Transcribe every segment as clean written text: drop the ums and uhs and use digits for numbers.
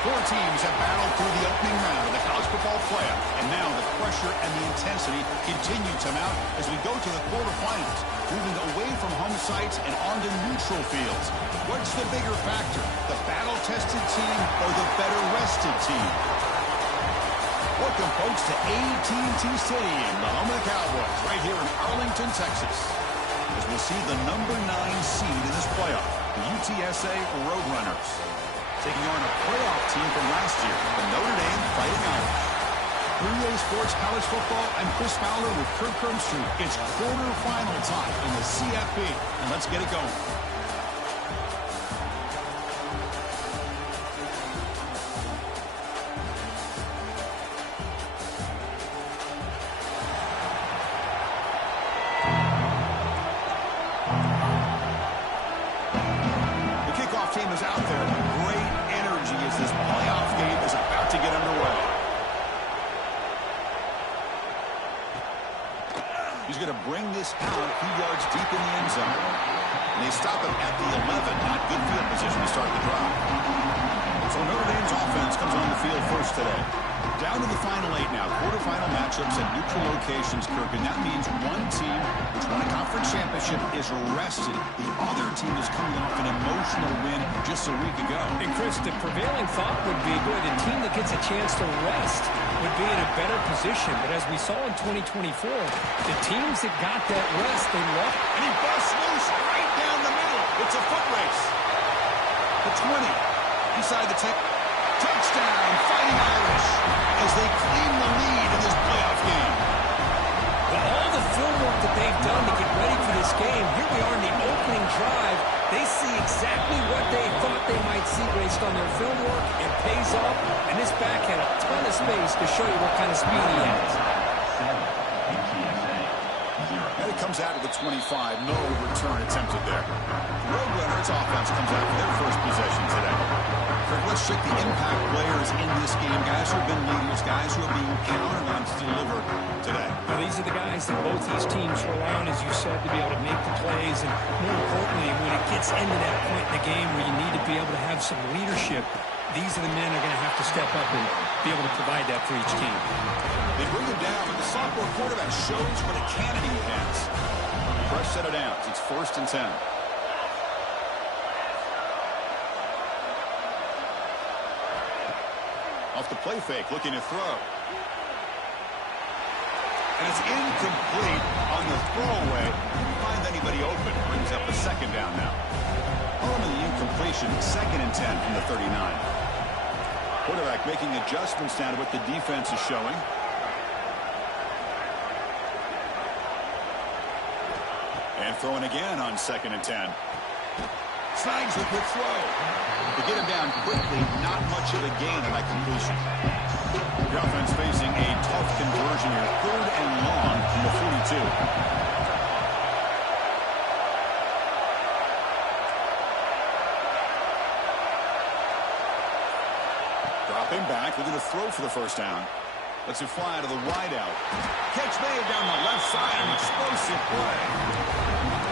Four teams have battled through the opening round of the college football playoff, and now the pressure and the intensity continue to mount as we go to the quarterfinals, moving away from home sites and onto neutral fields. What's the bigger factor, the battle-tested team or the better-rested team? Welcome, folks, to AT&T Stadium, the home of the Cowboys, right here in Arlington, Texas, as we'll see the number 9 seed in this playoff, the UTSA Roadrunners, taking on a playoff team from last year, the Notre Dame Fighting Irish. 3A Sports College Football, I'm Chris Fowler with Kirk Crumbstreet. It's quarterfinal time in the CFP, and let's get it going. The kickoff team is out there. Great energy as this playoff game is about to get underway. He's going to bring this out a few yards deep in the end zone. And they stop him at the 11. Not good field position to start the drive. So Notre Dame's offense comes on the field first today. Down to the final 8 now. Quarterfinal matchups at neutral locations, Kirk. And that means one team which won a conference championship is rested. The other team is coming off an emotional win just a week ago. And Chris, the prevailing thought would be, boy, the team that gets a chance to rest would be in a better position. But as we saw in 2024, the teams that got that rest, they lost. And he busts loose right down the middle. It's a foot race. The 20. Inside the 10. Touchdown, Fighting Irish, as they claim the lead in this playoff game. Well, all the film work that they've done to get ready for this game, here we are in the opening drive. They see exactly what they thought they might see based on their film work. It pays off, and this back had a ton of space to show you what kind of speed he has. And it comes out of the 25. No return attempted there. Roadrunners offense offense comes out for their first possession today. Let's check the impact players in this game. Guys who have been leaders, guys who are being counted on to deliver today. Well, these are the guys that both these teams rely on, as you said, to be able to make the plays. And more importantly, when it gets into that point in the game where you need to be able to have some leadership, these are the men that are going to have to step up and be able to provide that for each team. They bring him down, but the sophomore quarterback shows what a cannon he has. Fresh set of downs. It's 1st and 10. Off the play fake, looking to throw. And it's incomplete on the throwaway. Didn't find anybody open. Brings up a 2nd down now. Home of the incompletion, 2nd and 10 from the 39. Quarterback making adjustments down to what the defense is showing. And throwing again on 2nd and 10. Snags the quick throw. To get him down quickly, not much of a gain on that completion. The offense facing a tough conversion here. 3rd and long from the 42. Dropping back, looking to throw for the 1st down. Lets it fly to the wide out. Catch made down the left side, an explosive play.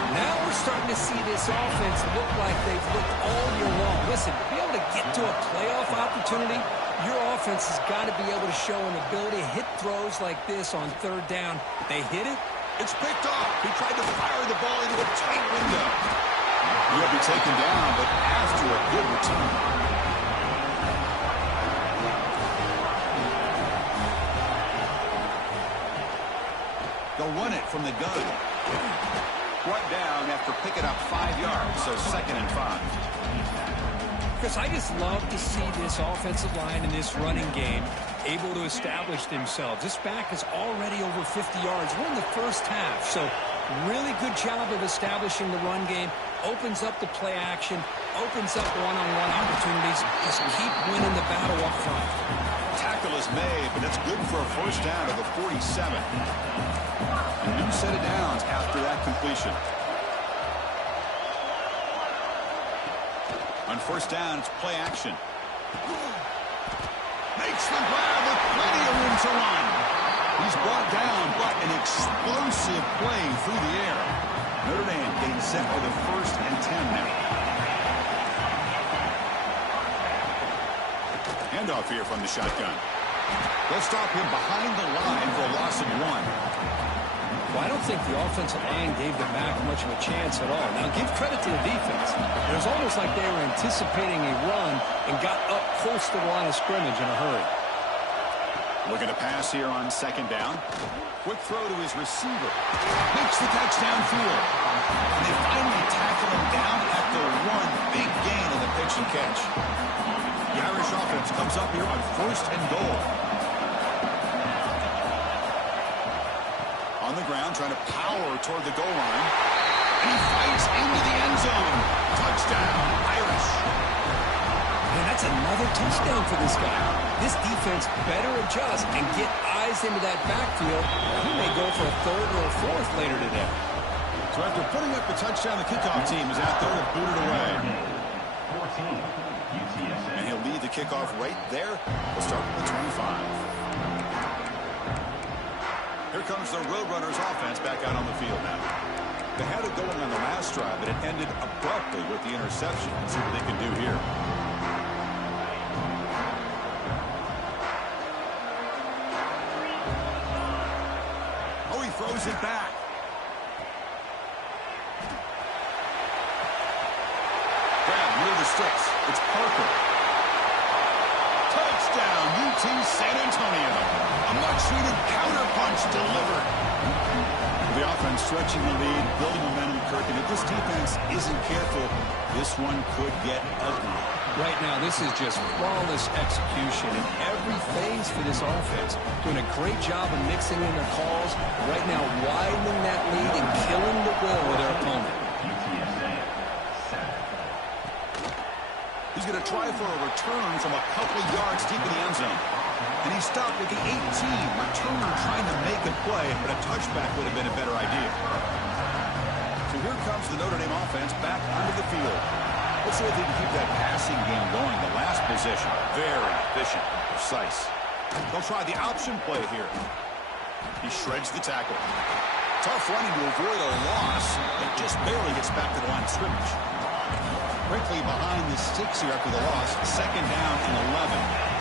Now we're starting to see this offense look like they've looked all year long. Listen, to be able to get to a playoff opportunity, your offense has got to be able to show an ability to hit throws like this on 3rd down. They hit it. It's picked off. He tried to fire the ball into a tight window. He'll be taken down, but after a good return. They'll run it from the gun. Brought down after picking up 5 yards, so 2nd and 5. Chris, I just love to see this offensive line in this running game able to establish themselves. This back is already over 50 yards. We're in the 1st half, so really good job of establishing the run game. Opens up the play action, opens up one-on-one opportunities. Just keep winning the battle up front. Tackle is made, but that's good for a 1st down to the 47. A new set of downs after that completion. On 1st down, it's play action. Makes the grab with plenty of room to run. He's brought down, but an explosive play through the air. Notre Dame getting set for the 1st and 10 now. Handoff here from the shotgun. They'll stop him behind the line for a loss of 1. Well, I don't think the offensive line gave them back much of a chance at all. Now, give credit to the defense. It was almost like they were anticipating a run and got up close to the line of scrimmage in a hurry. Looking to pass here on 2nd down. Quick throw to his receiver. Makes the touchdown field. And they finally tackle him down at the 1. Big gain on the pitch and catch. The Irish offense comes up here on 1st and goal. On the ground, trying to power toward the goal line. And he fights into the end zone. Touchdown, Irish. And that's another touchdown for this guy. This defense better adjust and get eyes into that backfield. He may go for a 3rd or a 4th later today. So after putting up the touchdown, the kickoff team is out there to boot it away. And he'll lead the kickoff right there. We'll start with the 25. Here comes the Roadrunners offense back out on the field now. They had it going on the last drive, but it ended abruptly with the interception. Let's see what they can do here. Oh, he throws it back. Grab near the sticks. It's Parker. Touchdown, UT San Antonio. A much-needed counterpunch delivered. The offense stretching the lead, building momentum, Kirk, and if this defense isn't careful, this one could get ugly. Right now, this is just flawless execution in every phase for this offense. Doing a great job of mixing in their calls. Right now, widening that lead and killing the will of their opponent. He's going to try for a return from a couple yards deep in the end zone. And he stopped at the 18. Returner trying to make a play, but a touchback would have been a better idea. So here comes the Notre Dame offense back onto the field. Let's see if they can keep that passing game going. The last possession, very efficient, precise. They'll try the option play here. He shreds the tackle. Tough running to avoid a loss. It just barely gets back to the line of scrimmage. Quickly behind the sticks here after the loss. Second down and 11.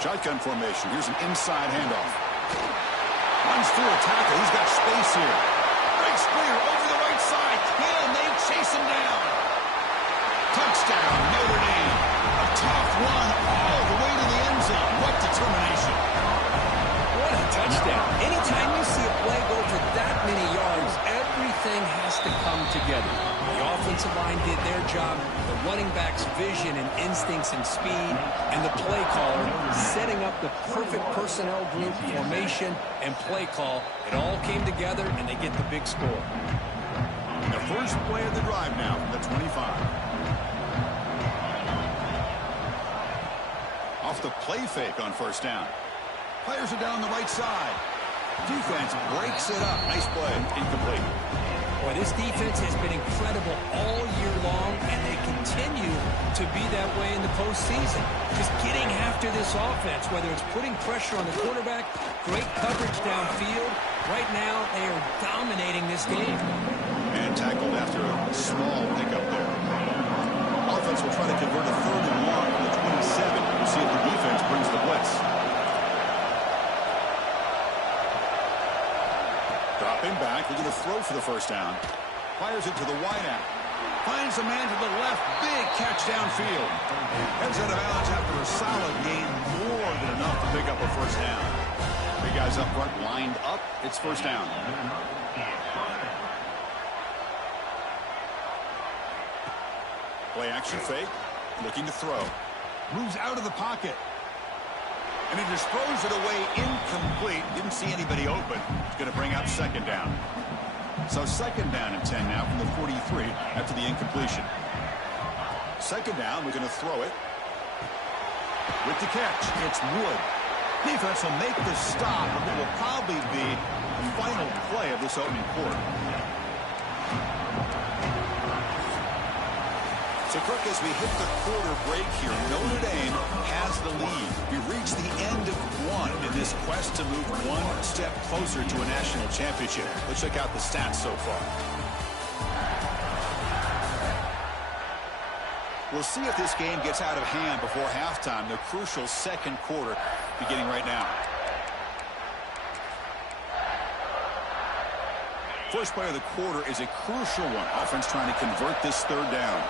Shotgun formation. Here's an inside handoff. Runs through a tackle. He's got space here. Breaks clear over the right side. Can they chase him down? Touchdown, Notre Dame. A tough run all the way to the end zone. What determination. What a touchdown. Anytime you see a play go for that many yards, everything has to come together. The offensive line did their job, the running back's vision and instincts and speed, and the play caller setting up the perfect personnel group, formation, and play call. It all came together, and they get the big score. The first play of the drive now from the 25. Off the play fake on first down. Players are down the right side. Defense breaks it up. Nice play. Incomplete. Boy, this defense has been incredible all year long, and they continue to be that way in the postseason. Just getting after this offense, whether it's putting pressure on the quarterback, great coverage downfield. Right now, they are dominating this game. And tackled after a small pickup there. Offense will try to convert a third and long from the 27. We'll see if the defense brings the blitz. Dropping back, they're going to throw for the first down. Fires it to the wideout. Finds a man to the left. Big catch downfield. Heads out of bounds after a solid gain. More than enough to pick up a first down. Big guys up front lined up. It's first down. Play action fake. Looking to throw. Moves out of the pocket. And he just throws it away incomplete. Didn't see anybody open. It's going to bring up second down. So second down and 10 now from the 43 after the incompletion. Second down, we're going to throw it. With the catch, it's Wood. Defense will make the stop of what will probably be the final play of this opening quarter. So, Kirk, as we hit the quarter break here, Notre Dame has the lead. We reach the end of one in this quest to move one step closer to a national championship. Let's check out the stats so far. We'll see if this game gets out of hand before halftime. The crucial second quarter beginning right now. First play of the quarter is a crucial one. Offense trying to convert this third down.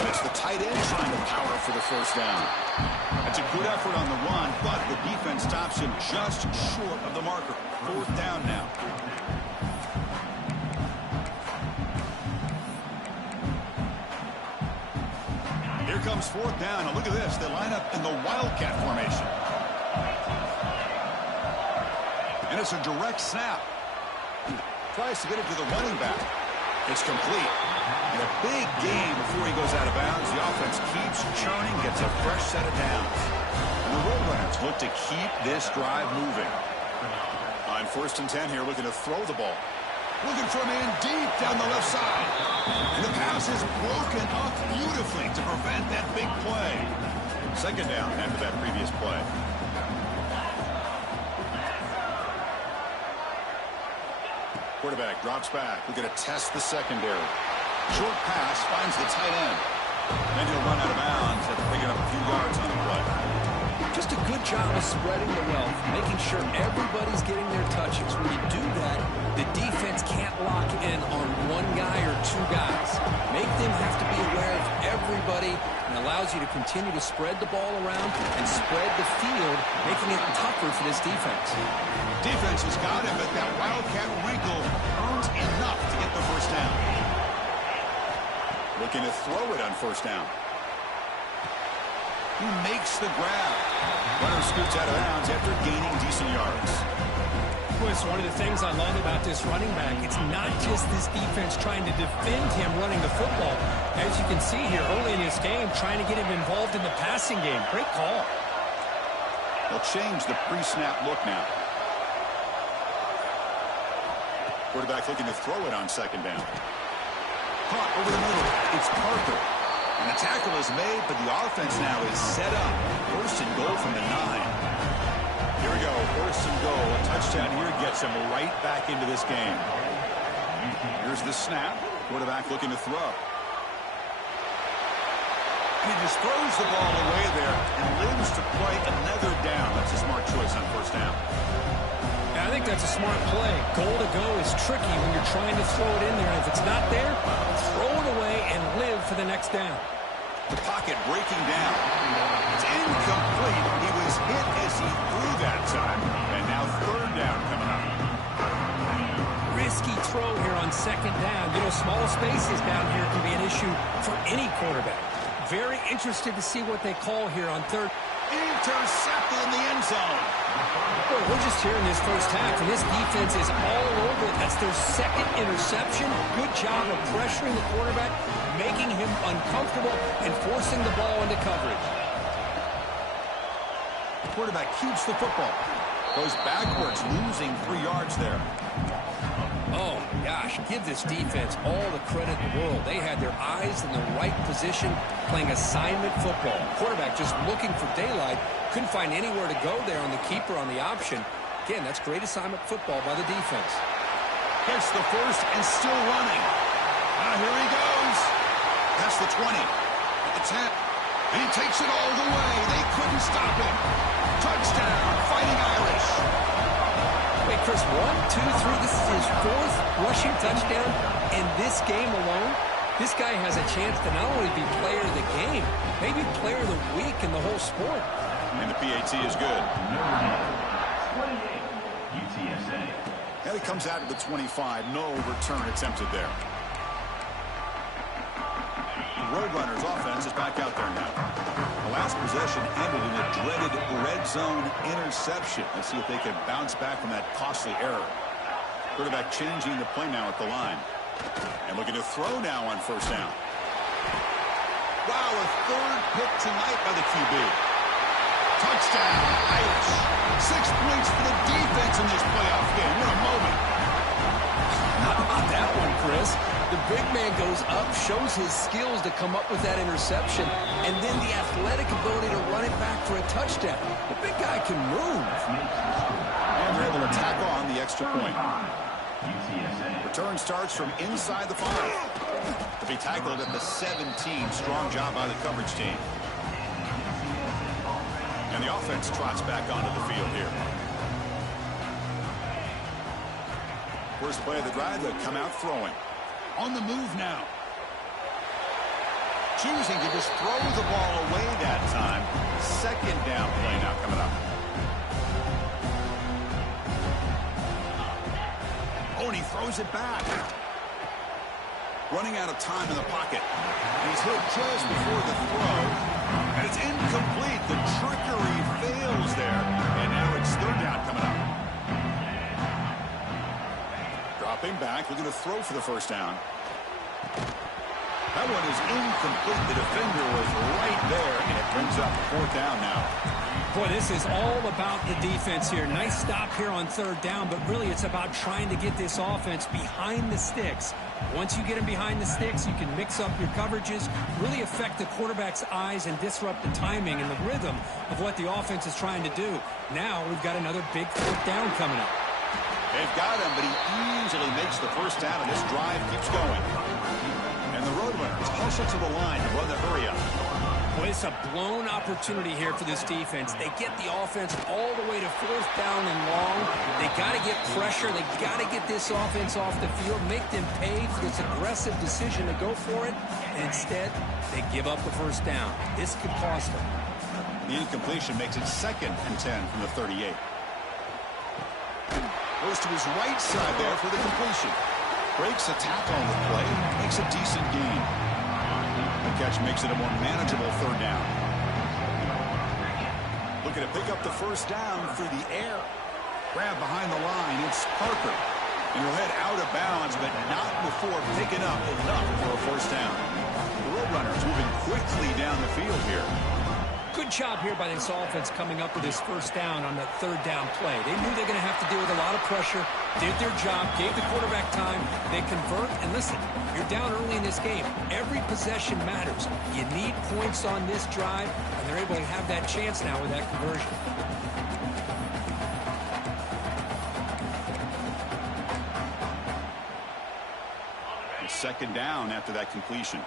And it's the tight end trying to power for the first down. That's a good effort on the run, but the defense stops him just short of the marker. Fourth down now. Here comes fourth down, and look at this. They line up in the Wildcat formation. And it's a direct snap. Tries to get it to the running back. It's complete. And a big gain before he goes out of bounds. The offense keeps churning, gets a fresh set of downs. And the Roadrunners look to keep this drive moving. On first and 10 here, looking to throw the ball. Looking for a man deep down the left side. And the pass is broken up beautifully to prevent that big play. Second down after that previous play. Quarterback drops back. We're going to test the secondary. Short pass finds the tight end. Then he'll run out of bounds after picking up a few yards on the play. Just a good job of spreading the wealth, making sure everybody's getting their touches. When you do that, the defense can't lock in on one guy or two guys. Make them have to be aware of everybody, and allows you to continue to spread the ball around and spread the field, making it tougher for this defense. Defense has got him, but that Wildcat wrinkle earns enough to get the first down. Looking to throw it on first down. He makes the grab. Runner scoots out of bounds after gaining decent yards. It's one of the things I love about this running back. It's not just this defense trying to defend him running the football. As you can see here early in this game, trying to get him involved in the passing game. Great call. They'll change the pre-snap look now. Quarterback looking to throw it on second down. Caught over the middle. It's Parker. And the tackle is made, but the offense now is set up. First and goal from the 9. Here we go. First and goal. A touchdown here gets him right back into this game. Here's the snap. Quarterback looking to throw. And he just throws the ball away there and lives to play another down. That's a smart choice on first down. I think that's a smart play. Goal to go is tricky when you're trying to throw it in there. If it's not there, throw it away and live for the next down. The pocket breaking down. It's incomplete. He was hit as he threw that time. And now third down coming up. Risky throw here on second down. You know, small spaces down here can be an issue for any quarterback. Very interested to see what they call here on third. Intercepted in the end zone. Well, we're just here in this first half, and this defense is all over it. That's their second interception. Good job of pressuring the quarterback, making him uncomfortable, and forcing the ball into coverage. The quarterback keeps the football. Goes backwards, losing 3 yards there. Oh, my gosh, give this defense all the credit in the world. They had their eyes in the right position, playing assignment football. Quarterback just looking for daylight. Couldn't find anywhere to go there on the keeper on the option. Again, that's great assignment football by the defense. Gets the first and still running. Now here he goes. That's the 20. At the 10. He takes it all the way. They couldn't stop him. Touchdown, Fighting Irish. Wait, Chris, 1, 2, 3. This is his 4th rushing touchdown in this game alone. This guy has a chance to not only be player of the game, maybe player of the week in the whole sport. And the PAT is good. And it comes out of the 25. No return attempted there. The Roadrunners offense is back out there now. The last possession ended in a dreaded red zone interception. Let's see if they can bounce back from that costly error. Quarterback changing the play now at the line. And looking to throw now on first down. Wow, a third pick tonight by the QB. Touchdown, Irish. 6 points for the defense in this playoff game. What a moment. How about that one, Chris? The big man goes up, shows his skills to come up with that interception, and then the athletic ability to run it back for a touchdown. The big guy can move. And they're able to tack on the extra point. Return starts from inside the 5. To be tackled at the 17. Strong job by the coverage team. And the offense trots back onto the field here. First play of the drive, they come out throwing. On the move now. Choosing to just throw the ball away that time. Second down play now coming up. Oh, and he throws it back. Running out of time in the pocket. And he's hit just before the throw. And it's incomplete. The trickery fails there. And now it's third down coming up. Dropping back, looking to throw for the first down. That one is incomplete. The defender was right there, and it brings up fourth down now. Boy, this is all about the defense here. Nice stop here on third down, but really it's about trying to get this offense behind the sticks. Once you get them behind the sticks, you can mix up your coverages, really affect the quarterback's eyes and disrupt the timing and the rhythm of what the offense is trying to do. Now we've got another big fourth down coming up. They've got him, but he easily makes the first down, and this drive keeps going. And the Roadrunners hustle to the line to run the hurry up. Boy, it's a blown opportunity here for this defense. They get the offense all the way to fourth down and long. They got to get pressure. They got to get this offense off the field, make them pay for this aggressive decision to go for it. And instead, they give up the first down. This could cost them. The incompletion makes it 2nd and 10 from the 38. Goes to his right side there for the completion. Breaks a tackle on the play, makes a decent gain. The catch makes it a more manageable third down. Looking to pick up the first down through the air. Grab behind the line, it's Parker. And he'll head out of bounds, but not before picking up enough for a first down. The Roadrunners moving quickly down the field here. Good job here by this offense coming up with this first down on that third down play. They knew they were going to have to deal with a lot of pressure, did their job, gave the quarterback time, they convert, and listen, you're down early in this game. Every possession matters. You need points on this drive, and they're able to have that chance now with that conversion. Second down after that completion.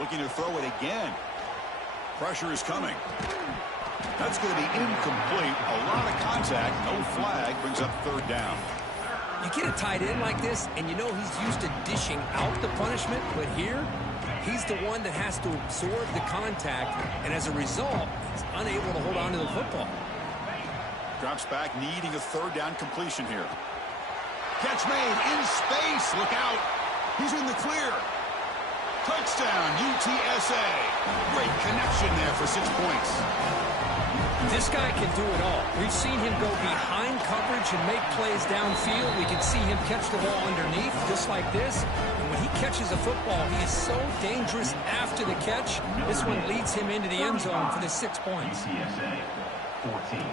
Looking to throw it again. Pressure is coming. That's going to be incomplete. A lot of contact. No flag. Brings up third down. You get a tight end like this, and you know he's used to dishing out the punishment, but here, he's the one that has to absorb the contact, and as a result, he's unable to hold on to the football. Drops back, needing a third down completion here. Catch made in space. Look out. He's in the clear. Touchdown, UTSA. Great connection there for 6 points. This guy can do it all. We've seen him go behind coverage and make plays downfield. We can see him catch the ball underneath just like this. And when he catches a football, he is so dangerous after the catch. This one leads him into the end zone for the 6 points. UTSA 14.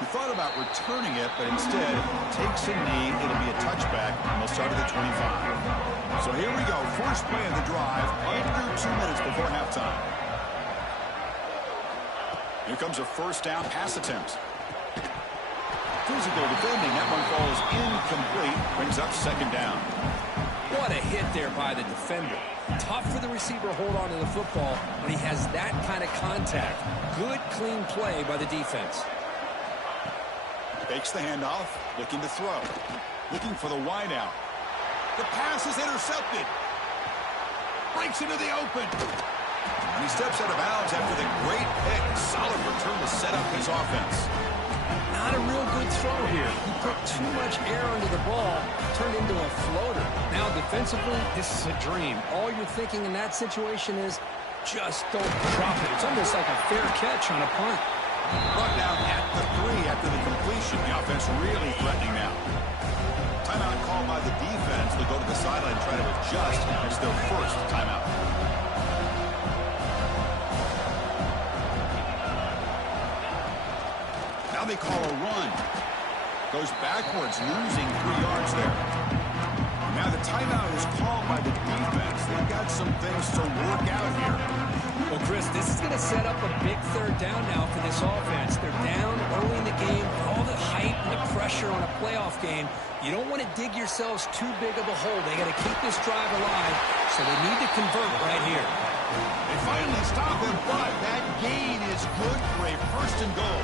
He thought about returning it, but instead takes a knee. It'll be a touchback, and they'll start at the 25. So here we go. First play of the drive, under 2 minutes before halftime. Here comes a first down pass attempt. Physical defending. That one falls incomplete. Brings up second down. What a hit there by the defender. Tough for the receiver to hold on to the football when he has that kind of contact. Good, clean play by the defense. Fakes the handoff, looking to throw. Looking for the wide out. The pass is intercepted. Breaks into the open. And he steps out of bounds after the great pick. Solid return to set up his offense. Not a real good throw here. He put too much air under the ball, turned into a floater. Now defensively, this is a dream. All you're thinking in that situation is just don't drop it. It's almost like a fair catch on a punt. Brought down at the 3 after the completion. The offense really threatening now. Timeout called by the defense. They'll go to the sideline and try to adjust. It's their first timeout. Now they call a run. Goes backwards, losing 3 yards there. Now the timeout is called by the defense. They've got some things to work out here. Well, Chris, this is going to set up a big third down now for this offense. They're down early in the game. All the hype and the pressure on a playoff game. You don't want to dig yourselves too big of a hole. They got to keep this drive alive, so they need to convert right here. They finally stop him, but that gain is good for a first and goal.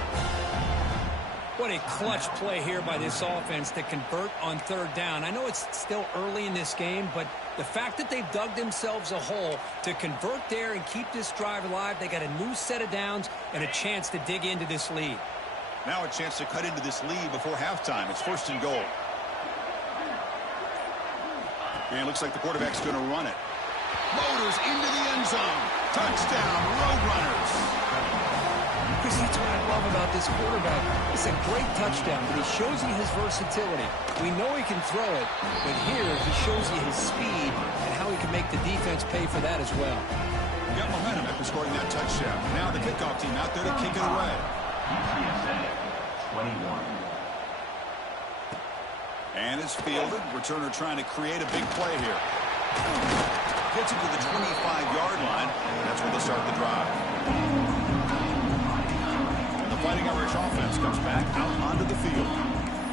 What a clutch play here by this offense to convert on third down. I know it's still early in this game, but the fact that they've dug themselves a hole to convert there and keep this drive alive, they got a new set of downs and a chance to dig into this lead. Now a chance to cut into this lead before halftime. It's first and goal. And it looks like the quarterback's going to run it. Motors into the end zone. Touchdown, Roadrunners. Chris, that's what I love about this quarterback. It's a great touchdown, but he shows you his versatility. We know he can throw it, but here he shows you his speed and how he can make the defense pay for that as well. Got momentum after scoring that touchdown. Now the kickoff team out there to kick it away. UTSA 21. And it's fielded. Returner trying to create a big play here. Gets it to the 25-yard line. That's where they'll start the drive. Fighting Irish offense comes back out onto the field.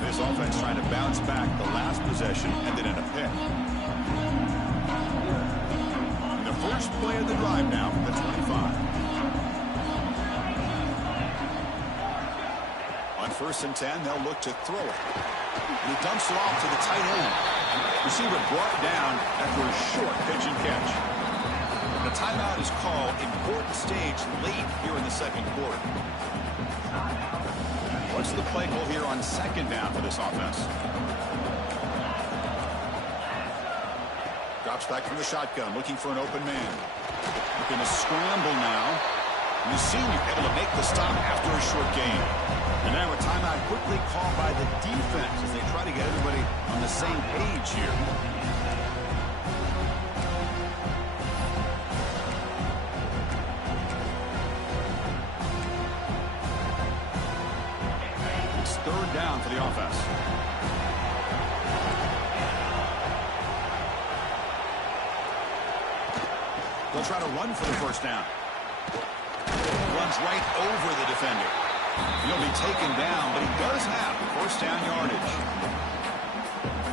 This offense trying to bounce back. The last possession ended in a pick. And the first play of the drive now from the 25. On 1st and 10, they'll look to throw it. And he dumps it off to the tight end. Receiver brought down after a short pitch and catch. The timeout is called. Important stage late here in the second quarter. What's the play call here on second down for this offense? Drops back from the shotgun, looking for an open man. Looking to scramble now. And the senior able to make the stop after a short gain. And now a timeout quickly called by the defense as they try to get everybody on the same page here. down for the offense. They'll try to run for the first down. Runs right over the defender. He'll be taken down, but he does have first down yardage.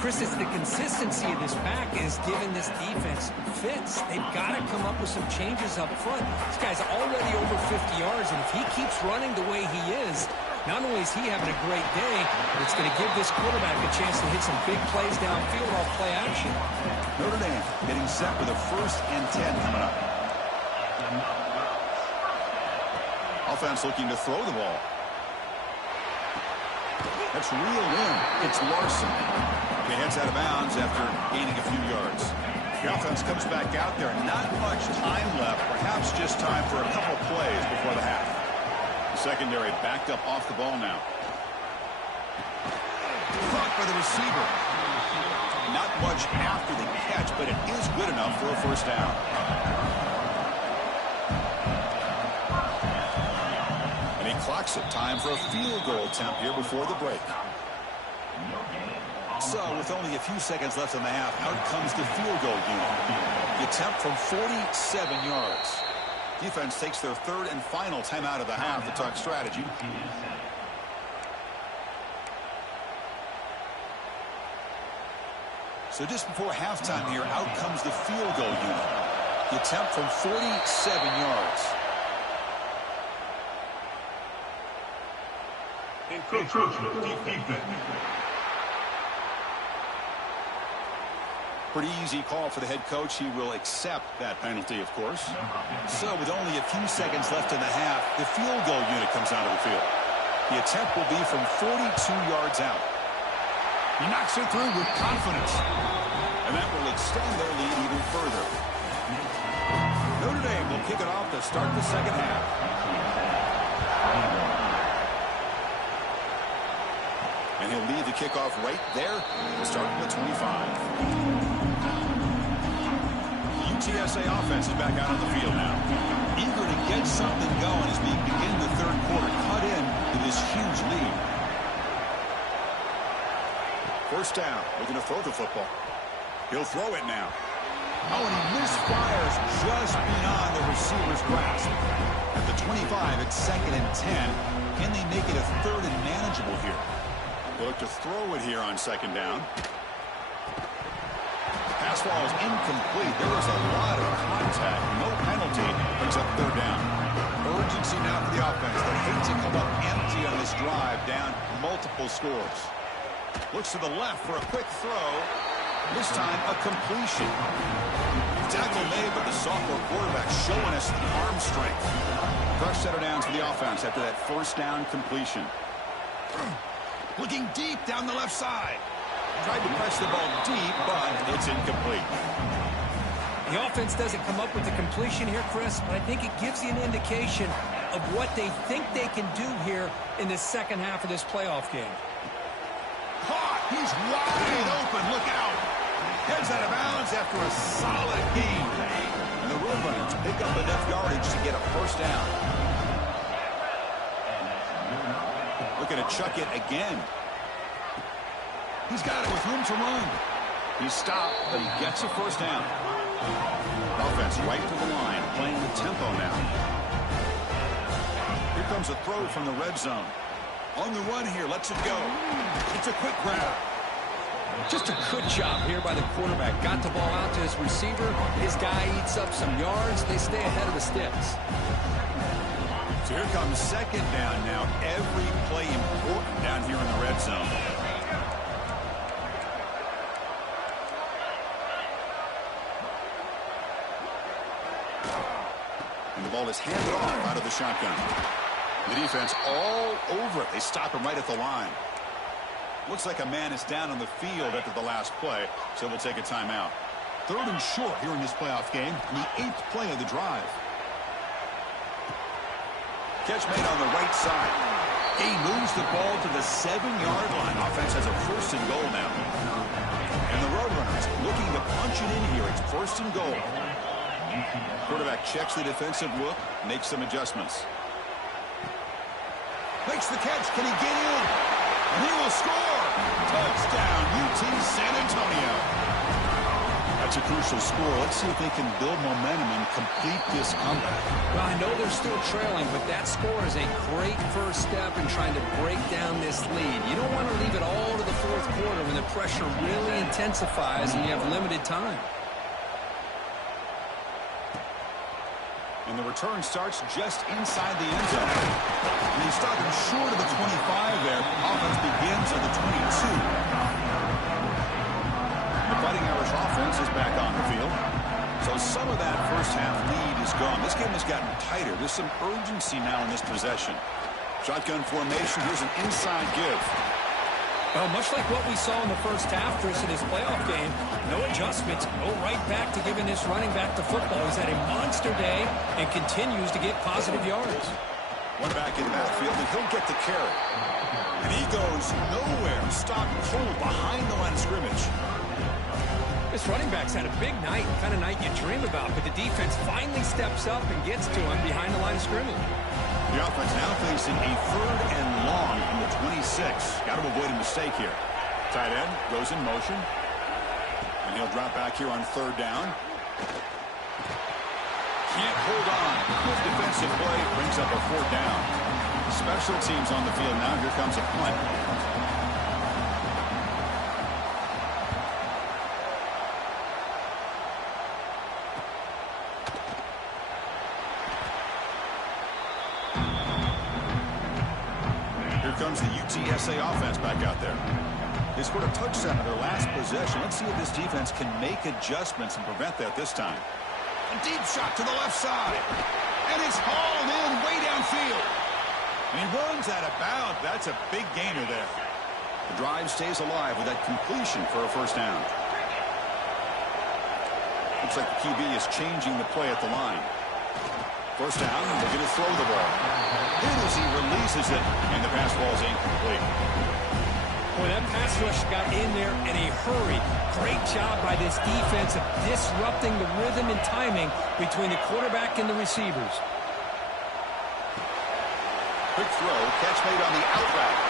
Chris, it's the consistency of this back is giving this defense fits. They've got to come up with some changes up front. This guy's already over 50 yards, and if he keeps running the way he is, not only is he having a great day, but it's going to give this quarterback a chance to hit some big plays downfield off play action. Notre Dame getting set with a 1st and 10 coming up. Offense looking to throw the ball. That's reeled in. It's Larson. He heads out of bounds after gaining a few yards. The offense comes back out there. Not much time left. Perhaps just time for a couple plays before the half. The secondary backed up off the ball now. Caught by the receiver. Not much after the catch, but it is good enough for a first down. And he clocks it. Time for a field goal attempt here before the break. So, with only a few seconds left in the half, out comes the field goal unit. The attempt from 47 yards. Defense takes their 3rd and final timeout of the half to talk strategy. So just before halftime here, out comes the field goal unit. The attempt from 47 yards. Encroachment, deep defense. Pretty easy call for the head coach. He will accept that penalty, of course. So with only a few seconds left in the half, the field goal unit comes onto the field. The attempt will be from 42 yards out. He knocks it through with confidence. And that will extend their lead even further. Notre Dame will kick it off to start the second half. And he'll lead the kickoff right there to start the 25. TSA offense is back out on the field now. Eager to get something going as we begin the 3rd quarter. Cut in to this huge lead. First down. Looking to throw the football. He'll throw it now. Oh, and he misfires just beyond the receiver's grasp. At the 25, it's 2nd and 10. Can they make it a 3rd and manageable here? They look to throw it here on 2nd down. Pass ball is incomplete. There was a lot of contact. No penalty. Brings up 3rd down. Urgency now for the offense. They hate to come up empty on this drive, down multiple scores. Looks to the left for a quick throw. This time a completion. Tackle made, but the sophomore quarterback showing us the arm strength. Fresh set of downs for the offense after that 1st down completion. Looking deep down the left side. Tried to press the ball deep, but it's incomplete. The offense doesn't come up with the completion here, Chris, but I think it gives you an indication of what they think they can do here in the second half of this playoff game. Caught! He's wide open. Look out! Heads out of bounds after a solid gain. And the Roadrunners pick up enough yardage to get a first down. Looking to chuck it again. He's got it with room to run. He's stopped, but he gets a first down. Offense right to the line, playing with tempo now. Here comes a throw from the red zone. On the run here, lets it go. It's a quick grab. Just a good job here by the quarterback. Got the ball out to his receiver. His guy eats up some yards. They stay ahead of the sticks. So here comes 2nd down now. Every play important down here in the red zone. And the ball is handed off out of the shotgun. The defense all over it. They stop him right at the line. Looks like a man is down on the field after the last play, so we'll take a timeout. 3rd and short here in this playoff game, and the 8th play of the drive. Catch made on the right side. He moves the ball to the 7-yard line. Offense has a 1st and goal now. And the Roadrunners looking to punch it in here. It's 1st and goal. Quarterback checks the defensive look, makes some adjustments. Makes the catch. Can he get in? And he will score. Touchdown, UT San Antonio. That's a crucial score. Let's see if they can build momentum and complete this comeback. Well, I know they're still trailing, but that score is a great first step in trying to break down this lead. You don't want to leave it all to the fourth quarter when the pressure really intensifies and you have limited time. And the return starts just inside the end zone. And he started short of the 25 there. Offense begins at the 22. The Fighting Irish offense is back on the field. So some of that first half lead is gone. This game has gotten tighter. There's some urgency now in this possession. Shotgun formation. Here's an inside give. Well, much like what we saw in the first half, Chris, in his playoff game, no adjustments, go right back to giving this running back the football. He's had a monster day and continues to get positive yards. One back in the backfield, and he'll get the carry. And he goes nowhere. Stopped cold behind the line of scrimmage. This running back's had a big night, the kind of night you dream about, but the defense finally steps up and gets to him behind the line of scrimmage. The offense now facing a 3rd and long from the 26. Got to avoid a mistake here. Tight end goes in motion. And he'll drop back here on 3rd down. Can't hold on. Good defensive play brings up a 4th down. Special teams on the field now. Here comes a punt. Comes the UTSA offense back out there. They scored a touchdown in their last possession. Let's see if this defense can make adjustments and prevent that this time. A deep shot to the left side. And it's hauled in way downfield. And he runs out of bounds. That's a big gainer there. The drive stays alive with that completion for a first down. Looks like the QB is changing the play at the line. First down, and they're going to throw the ball. Hit as he releases it, and the pass ball is incomplete. Boy, that pass rush got in there in a hurry. Great job by this defense of disrupting the rhythm and timing between the quarterback and the receivers. Quick throw, catch made on the out route.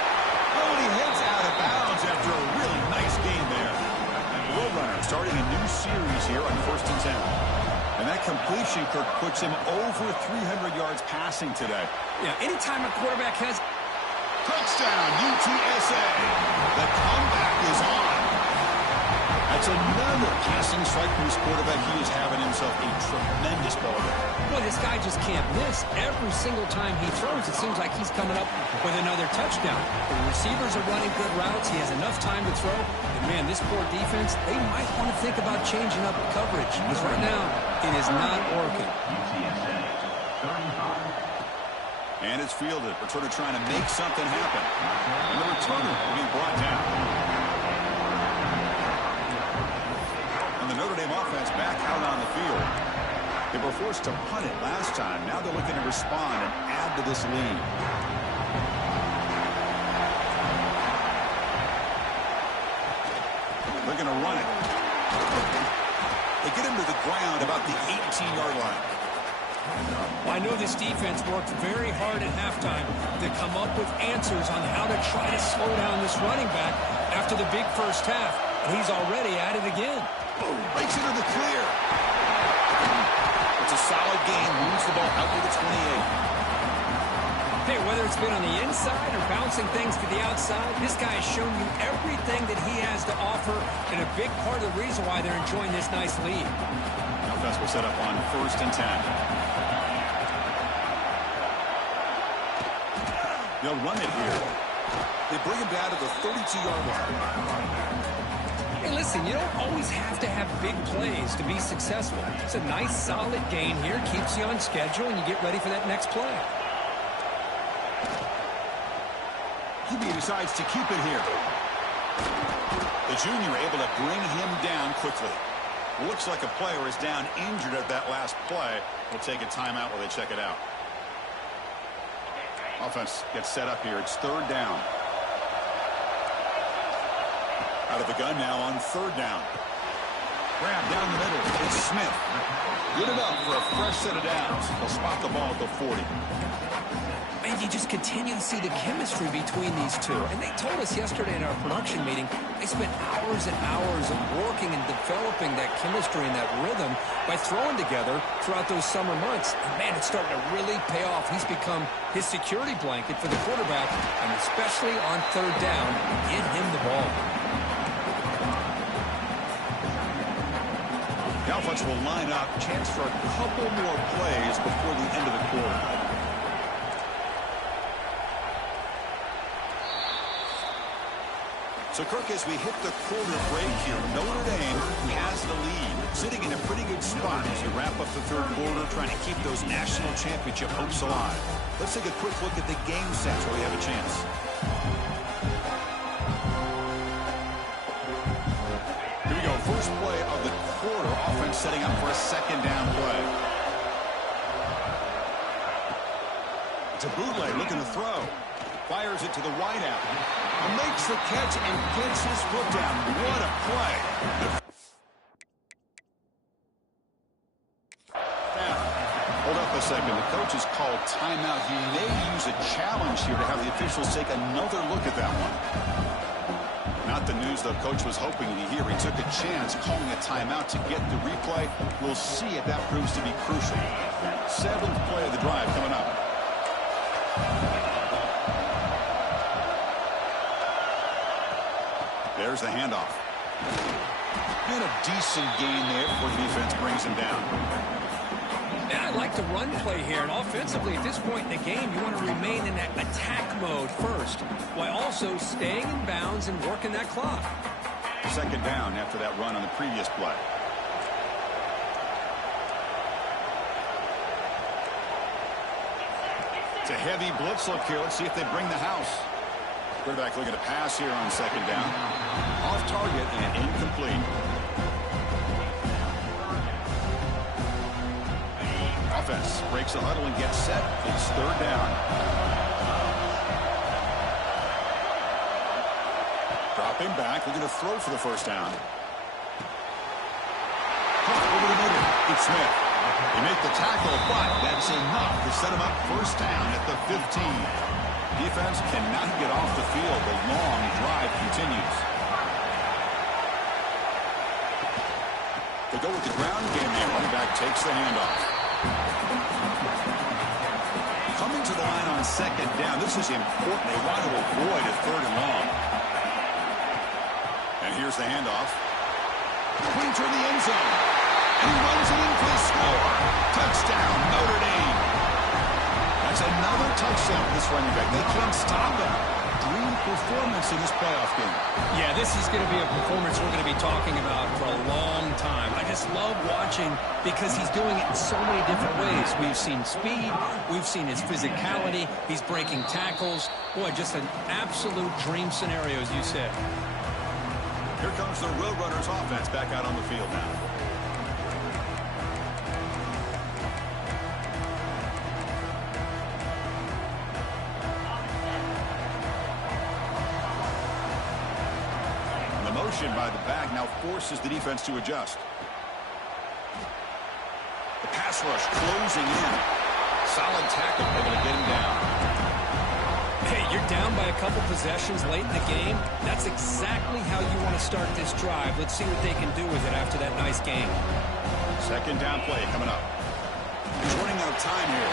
Oh, and he heads out of bounds after a really nice game there. And the Roadrunner starting a new series here on 1st and 10. And that completion, Kirk, puts him over 300 yards passing today. Yeah, anytime a quarterback has... Touchdown, UTSA. The comeback is on. That's another passing strike from this quarterback. He is having himself a tremendous ball game. Well, this guy just can't miss. Every single time he throws, it seems like he's coming up with another touchdown. The receivers are running good routes. He has enough time to throw. And, man, this poor defense, they might want to think about changing up coverage. Because right now, it is not working. And it's fielded. Returner trying to make something happen. And the returner will be brought down. And the Notre Dame offense back out on the field. They were forced to punt it last time. Now they're looking to respond and add to this lead. They're going to run it. They get him to the ground about the 18-yard line. Well, I know this defense worked very hard at halftime to come up with answers on how to try to slow down this running back after the big first half. And he's already at it again. Boom, breaks into the clear. It's a solid game. Moves the ball out to the 28. Hey, whether it's been on the inside or bouncing things to the outside, this guy has shown you everything that he has to offer, and a big part of the reason why they're enjoying this nice lead. Offense will set up on 1st and 10. They'll run it here. They bring him down to the 32-yard line. Hey, listen, you don't always have to have big plays to be successful. It's a nice, solid gain here. Keeps you on schedule, and you get ready for that next play. QB decides to keep it here. The junior able to bring him down quickly. Looks like a player is down injured at that last play. We'll take a timeout while they check it out. Offense gets set up here. It's 3rd down. Out of the gun now on 3rd down. Grab down the middle. It's Smith. Good enough for a fresh set of downs. They'll spot the ball at the 40. Man, And you just continue to see the chemistry between these two. And they told us yesterday in our production meeting, they spent hours and hours of working and developing that chemistry and that rhythm by throwing together throughout those summer months. And man, it's starting to really pay off. He's become his security blanket for the quarterback, and especially on third down, get him the ball. The offense will line up. Chance for a couple more plays before the end of the quarter. So, Kirk, as we hit the quarter break here, Notre Dame has the lead, sitting in a pretty good spot as we wrap up the third quarter, trying to keep those national championship hopes alive. Let's take a quick look at the game sets where we have a chance. Here we go. First play of the quarter. Offense setting up for a second down play. It's a bootleg looking to throw. Fires it to the wideout. Makes the catch and gets his foot down. What a play. Now, hold up a second. The coach has called timeout. He may use a challenge here to have the officials take another look at that one. Not the news the coach was hoping to hear. He took a chance calling a timeout to get the replay. We'll see if that proves to be crucial. Seventh play of the drive coming up. There's the handoff. And a decent gain there before the defense brings him down. And I like the run play here. And offensively, at this point in the game, you want to remain in that attack mode first, while also staying in bounds and working that clock. Second down after that run on the previous play. It's a heavy blitz look here. Let's see if they bring the house. Quarterback looking to pass here on second down. Off target and incomplete. Offense breaks the huddle and gets set. It's third down. Dropping back, looking to throw for the first down. Over the middle. It's Smith. They make the tackle, but that's enough to set him up first down at the 15. Defense cannot get off the field. The long drive continues. They go with the ground game there. Running back takes the handoff. Coming to the line on second down. This is important. They want to avoid a third and long. And here's the handoff. Pointer in the end zone. And he runs it in for the score. Touchdown, Notre Dame. That's another touchdown for this running back. They can't stop him. Dream performance in this playoff game. Yeah, this is going to be a performance we're going to be talking about for a long time. I just love watching because he's doing it in so many different ways. We've seen speed. We've seen his physicality. He's breaking tackles. Boy, just an absolute dream scenario, as you said. Here comes the Roadrunners offense back out on the field now. By the back now forces the defense to adjust. The pass rush closing in. Solid tackle, able to get him down. Hey, you're down by a couple possessions late in the game. That's exactly how you want to start this drive. Let's see what they can do with it after that nice game. Second down play coming up. He's running out of time here.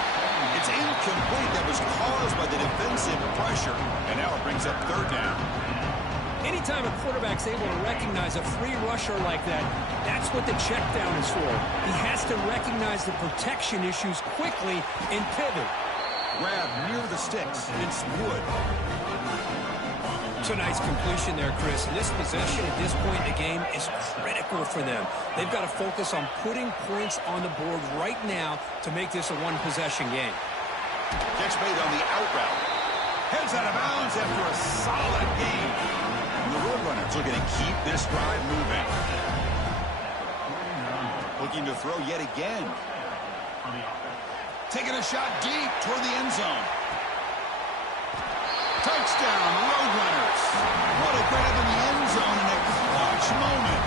It's incomplete. That was caused by the defensive pressure. And now it brings up third down. Anytime a quarterback's able to recognize a free rusher like that, that's what the check down is for. He has to recognize the protection issues quickly and pivot. Grab near the sticks. It's Wood. It's a nice completion there, Chris. And this possession at this point in the game is critical for them. They've got to focus on putting points on the board right now to make this a one-possession game. Catch made on the out route. Heads out of bounds after a solid game. The Roadrunners looking to keep this drive moving. Looking to throw yet again. Taking a shot deep toward the end zone. Touchdown, Roadrunners. What a grab in the end zone in a clutch moment.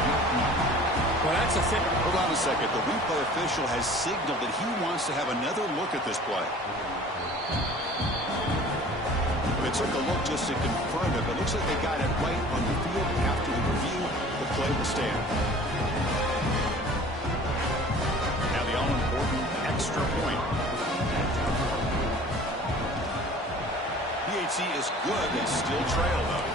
Well, that's a fit. Hold on a second. The replay official has signaled that he wants to have another look at this play. They took a look just to confirm it, but it looks like they got it right on the field. After the review, the play will stand. Now the all-important extra point. PHC is good. They still trail, though.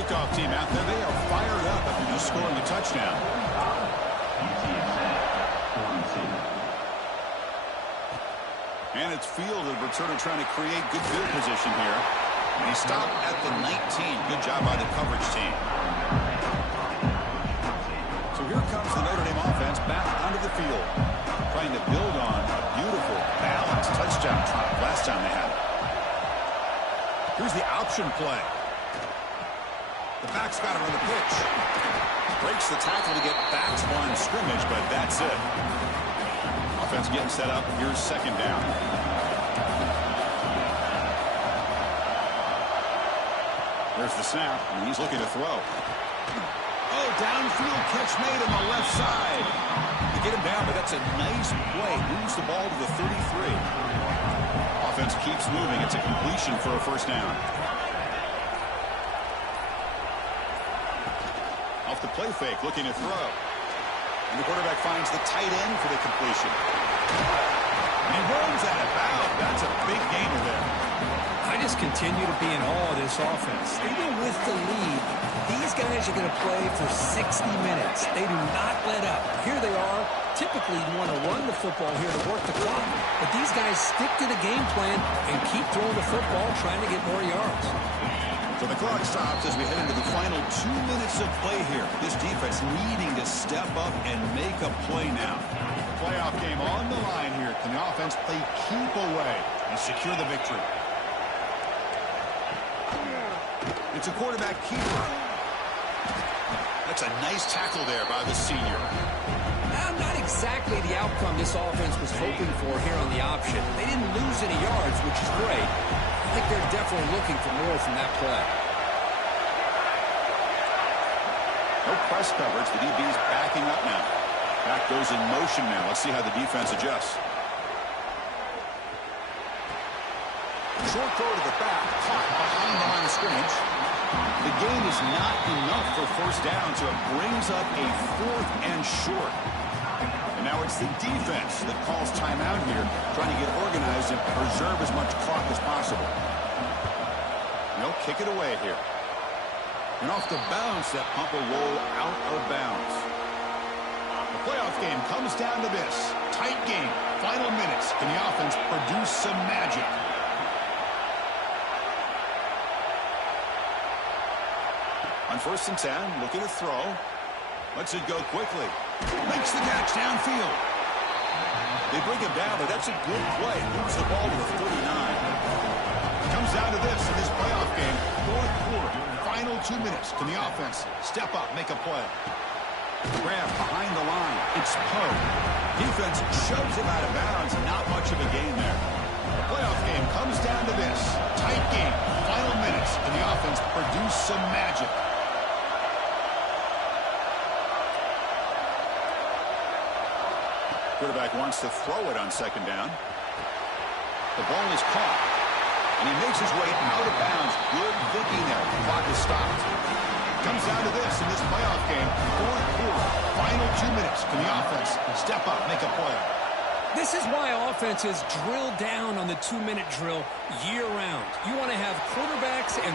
Kickoff team out there. They are fired up after just scoring a touchdown. And it's field of returner trying to create good field position here. And he stopped at the 19. Good job by the coverage team. So here comes the Notre Dame offense back onto the field, trying to build on a beautiful, balanced touchdown drive last time they had it. Here's the option play. The back's got it on the pitch. Breaks the tackle to get back to line of scrimmage, but that's it. Offense getting set up. Here's second down. There's the snap, and he's looking to throw. Oh, downfield catch made on the left side. They get him down, but that's a nice play. Moves the ball to the 33. Offense keeps moving. It's a completion for a first down. Off the play fake, looking to throw. And the quarterback finds the tight end for the completion. And he runs out of bounds. That's a big gainer there. I just continue to be in awe of this offense. Even with the lead, these guys are going to play for 60 minutes. They do not let up. Here they are. Typically, you want to run the football here to work the clock. But these guys stick to the game plan and keep throwing the football, trying to get more yards. So the clock stops as we head into the final 2 minutes of play here. This defense needing to step up and make a play now. Playoff game on the line here. Can the offense play keep away and secure the victory? It's a quarterback keeper. That's a nice tackle there by the senior. Not exactly the outcome this offense was hoping for here on the option. They didn't lose any yards, which is great. I think they're definitely looking for more from that play. No press coverage. The DB's backing up now. Back goes in motion now. Let's see how the defense adjusts. Short throw to the back. Caught behind the line of scrimmage. The gain is not enough for first down, so it brings up a 4th and short. And now it's the defense that calls timeout here, trying to get organized and preserve as much clock as possible. They'll kick it away here. And off the bounce, that pump will roll out of bounds. The playoff game comes down to this. Tight game, final minutes. Can the offense produce some magic? On 1st and 10, looking to throw. Lets it go quickly. Makes the catch downfield. They bring him down, but that's a good play. Moves the ball to the 39. Comes down to this in this playoff game. 4th quarter, final 2 minutes. Can the offense step up, make a play? Grab behind the line. It's Poe. Defense shoves him out of bounds. Not much of a gain there. The playoff game comes down to this. Tight game, final minutes. Can the offense produce some magic? Quarterback wants to throw it on 2nd down. The ball is caught. And he makes his way out of bounds. Good thinking there. The clock is stopped. Comes down to this in this playoff game. 4th quarter. Final 2 minutes. Can the offense step up, make a play? This is why offenses drill down on the 2-minute drill year-round. You want to have quarterbacks and...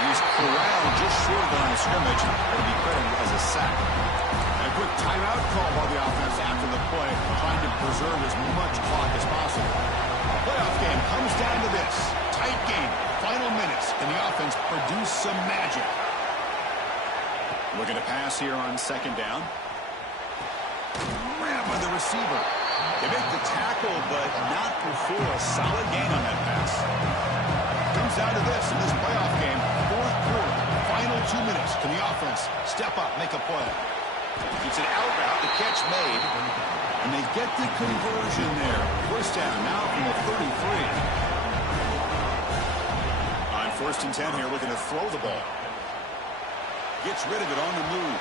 He's corralled just short of the line of scrimmage. That'll be credited as a sack. And a quick timeout call by the offense after the play, trying to preserve as much clock as possible. The playoff game comes down to this. Tight game, final minutes. Can the offense produce some magic? Looking to pass here on 2nd down. Grab by the receiver. They make the tackle, but not before a solid gain on that pass. Comes down to this in this playoff game. 4th quarter, final 2 minutes. Can the offense step up, make a play? It's an out route, the catch made. And they get the conversion there. First down now from the 33. On 1st and 10 here, looking to throw the ball. Gets rid of it on the move.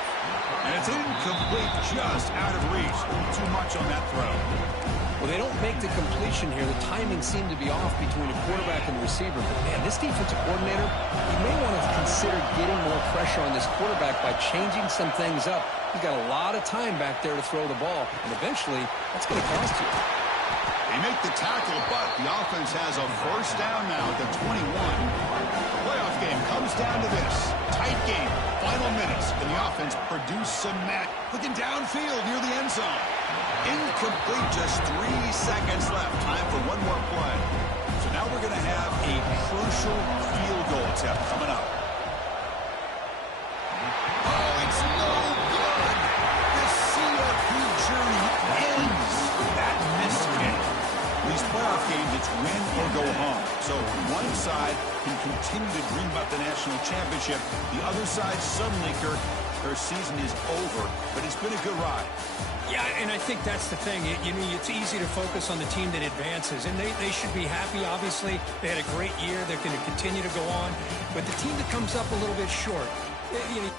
And it's incomplete, just out of reach. Too much on that throw. Well, they don't make the completion here. The timing seemed to be off between the quarterback and the receiver. But, man, this defensive coordinator, he may want to consider getting more pressure on this quarterback by changing some things up. He's got a lot of time back there to throw the ball. And eventually, that's going to cost you. They make the tackle, but the offense has a first down now at the 21. The playoff game comes down to this. Tight game, final minutes, and the offense produced some match. Looking downfield near the end zone. Incomplete, just 3 seconds left. Time for one more play. So now we're going to have a crucial field goal attempt coming up. Oh, it's no good. The CFP journey ends with that missed kick. These playoff games, it's win or go home. So one side can continue to dream about the national championship. The other side, suddenly, Kirk, their season is over. But it's been a good ride. Yeah, and I think that's the thing. You know, it's easy to focus on the team that advances, and they should be happy, obviously. They had a great year. They're going to continue to go on. But the team that comes up a little bit short, you know,